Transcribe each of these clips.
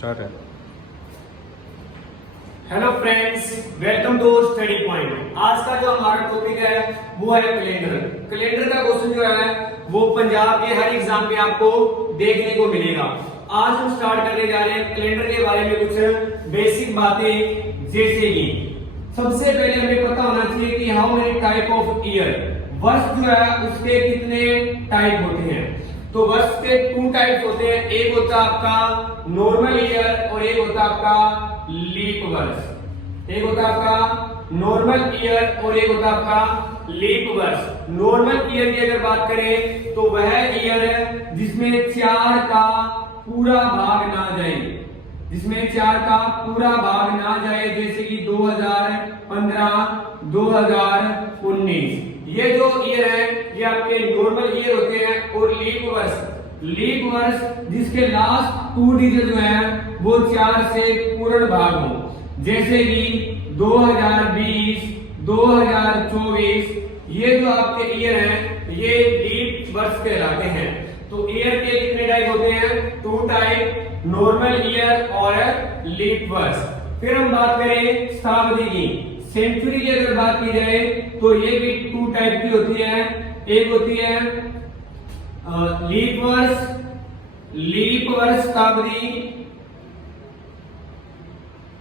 Start है। Hello friends, welcome to study point. आज का जो हमारा टॉपिक है वो है कैलेंडर। कैलेंडर का क्वेश्चन जो है वो पंजाब के हर एग्जाम में आपको देखने को मिलेगा। आज हम स्टार्ट करने जा रहे हैं कैलेंडर के बारे में कुछ बेसिक बातें, जैसे कि सबसे पहले हमें पता होना चाहिए कि how many type of year, वर्ष जो है उसके कितने टाइप होते हैं। तो वर्ष के 2 टाइप्स होते हैं, एक होता है आपका नॉर्मल ईयर और एक होता है आपका लीप वर्ष। एक होता है आपका नॉर्मल ईयर और एक होता है आपका लीप वर्ष। नॉर्मल ईयर की अगर बात करें तो वह ईयर है जिसमें 4 का पूरा भाग ना जाए, जिसमें 4 का पूरा भाग ना जाए, जैसे कि 2015, 2019। ये जो ईयर है ये आपके नॉर्मल ईयर होते हैं। और लीप वर्ष जिसके लास्ट 2 डिजिट जो है वो 4 से पूर्ण भाग हो, जैसे कि 2020, 2024। ये जो आपके ईयर है ये लीप वर्ष कहलाते हैं। तो ईयर के कितने टाइप होते हैं? 2 टाइप, नॉर्मल ईयर और लीप वर्ष। फिर हम बात करें शताब्दी की, सेंचुरी की अगर बात की जाए तो ये भी 2 टाइप की होती है। एक होती है लीप वर्ष शताब्दी,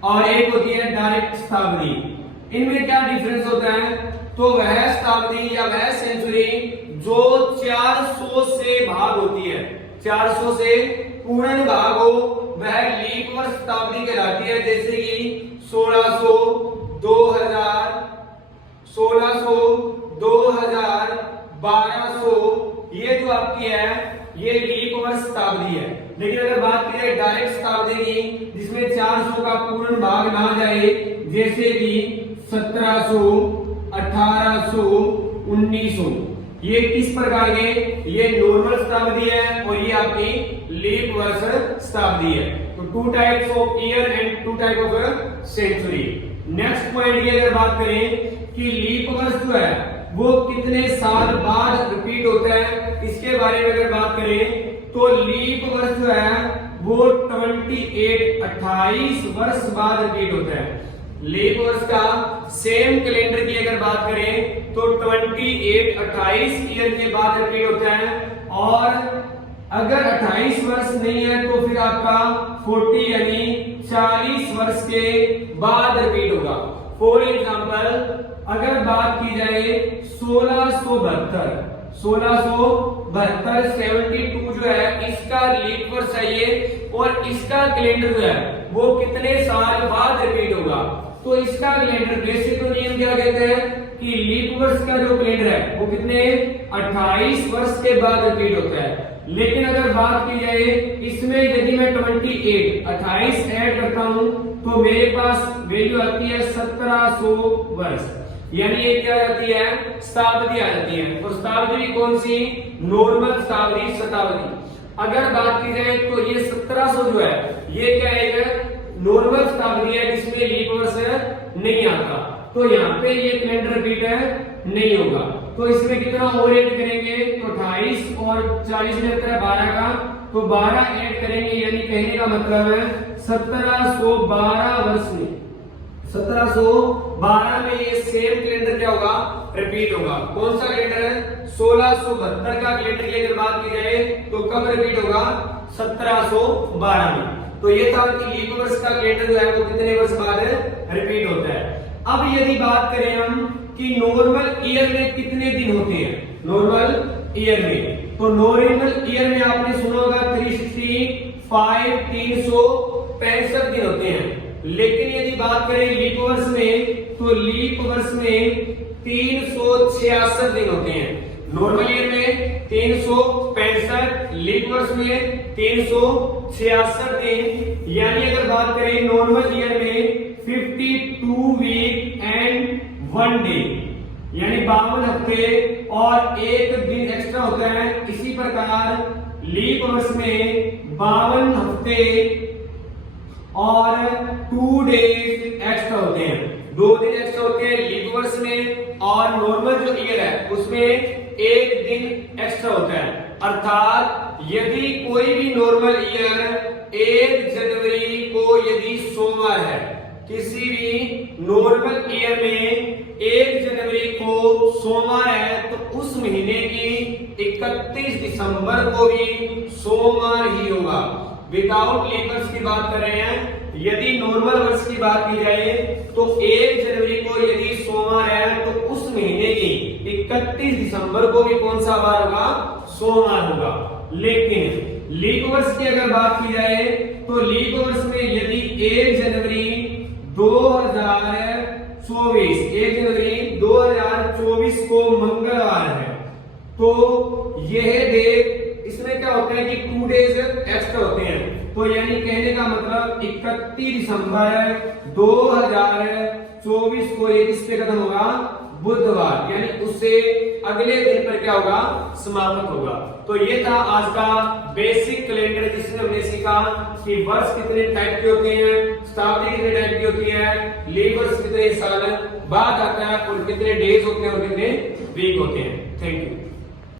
और एक होती है डायरेक्ट शताब्दी। इनमें क्या डिफरेंस होता है? तो वह शताब्दी या वह सेंचुरी जो 400 से भाग होती है, 400 से पूर्ण भाग हो, वह लीप वर्ष शताब्दी कहलाती है। जैसे कि 1600, 2000, 2000, 1200, ये जो आपकी है ये लीप वर्ष शताब्दी है। लेकिन अगर बात करें डायरेक्ट शताब्दी की, जिसमें 400 का पूर्ण भाग ना जाए, जैसे कि 1700, 1800, 1900, ये किस प्रकार के? ये नॉर्मल शताब्दी है और ये आपकी लीप वर्ष शताब्दी है। तो 2 types of year and 2 type of century. Next point की अगर बात करें कि लीप वर्ष जो है वो कितने साल बाद रिपीट होता है, इसके बारे में अगर बात करें तो लीप वर्ष जो है वो 28 वर्ष बाद रिपीट होता है। लीप वर्ष का सेम कैलेंडर की अगर बात करें तो 28 ईयर के बाद रिपीट होता है। और अगर 28 वर्ष नहीं है तो फिर आपका 40 यानी 40 वर्ष के बाद रिपीट होगा। फॉर एग्जाम्पल अगर बात की जाए 1672, 72 जो है इसका लीप वर्ष है ये, और इसका कैलेंडर जो है वो कितने साल बाद रिपीट होगा। तो इसका कैलेंडर बेसिक तो नियम क्या कहते हैं कि लीप वर्ष का जो कैलेंडर है वो कितने 28 वर्ष के बाद रिपीट होता है। लेकिन अगर बात की जाए इसमें यदि मैं 28 ऐड करता हूं तो मेरे पास वैल्यू आती है 1700 वर्ष, यानी ये क्या आती है? शताब्दी आ जाती है। और शताब्दी कौन सी? नॉर्मल शताब्दी, शताब्दी। अगर बात की जाए तो ये 1700 जो है ये क्या है? नॉर्मल शताब्दी है जिसमें लीप वर्ष नहीं आता। तो यहाँ पे ये कैलेंडर रिपीट नहीं होगा। तो इसमें कितना और ऐड करेंगे? तो 28 और 40 में 12 का, तो 12 ऐड करेंगे, यानी कहने का मतलब है 1712 वर्ष में, 1712 में ये सेम कैलेंडर क्या होगा? रिपीट होगा। कौन सा कैलेंडर है? 1672 का कैलेंडर की अगर बात की जाए तो कब रिपीट होगा? 1712 में। तो ये था कि लीप वर्ष का कैलेंडर जो है वो कितने वर्ष बाद रिपीट होता है। अब यदि बात करें हम कि नॉर्मल ईयर में कितने दिन होते हैं, नॉर्मल ईयर में, तो नॉर्मल ईयर में आपने सुना होगा 365 दिन होते हैं। लेकिन यदि बात करें लीप वर्ष में तो लीप वर्ष में 366 दिन होते हैं। नॉर्मल ईयर में 365, लीप वर्ष में 366 दिन, यानी अगर बात करें नॉर्मल ईयर में 52 वीक एंड 1 डे, यानी 52 हफ्ते और 1 दिन एक्स्ट्रा होता है। इसी प्रकार लीप वर्ष में 52 हफ्ते और 2 डेज एक्स्ट्रा होते हैं, 2 दिन एक्स्ट्रा होते हैं लीप वर्ष में। और नॉर्मल जो ईयर है उसमें 1 दिन एक्स्ट्रा होता है। अर्थात यदि कोई भी नॉर्मल ईयर 1 जनवरी सोमवार है, किसी भी नॉर्मल ईयर में 1 जनवरी को सोमवार है तो उस महीने की 31 दिसंबर को भी सोमवार ही होगा। विदाउट लीप वर्ष की बात कर रहे हैं। यदि नॉर्मल वर्ष की बात की जाए तो 1 जनवरी को यदि सोमवार है तो उस महीने की 31 दिसंबर को भी कौन सा वार होगा? सोमवार होगा। लेकिन लीप वर्ष की अगर बात की जाए तो लीप वर्ष में यदि 1 जनवरी 2024 को मंगलवार है तो यह डेट, इसमें क्या होता है कि 2 डेज एक्स्ट्रा होते हैं, तो यानी कहने का मतलब 31 दिसंबर 2024 को ये किस पे खत्म होगा? बुधवार, यानी उससे अगले दिन पर क्या होगा? समाप्त होगा। तो ये था आज का बेसिक कैलेंडर, जिसमें हमने सीखा कि वर्ष कितने टाइप के होते हैं, शताब्दी कितने टाइप की होती है, लीप वर्ष कितने साल बाद आता है और कितने डेज होते हैं और कितने वीक होते हैं। Thank you.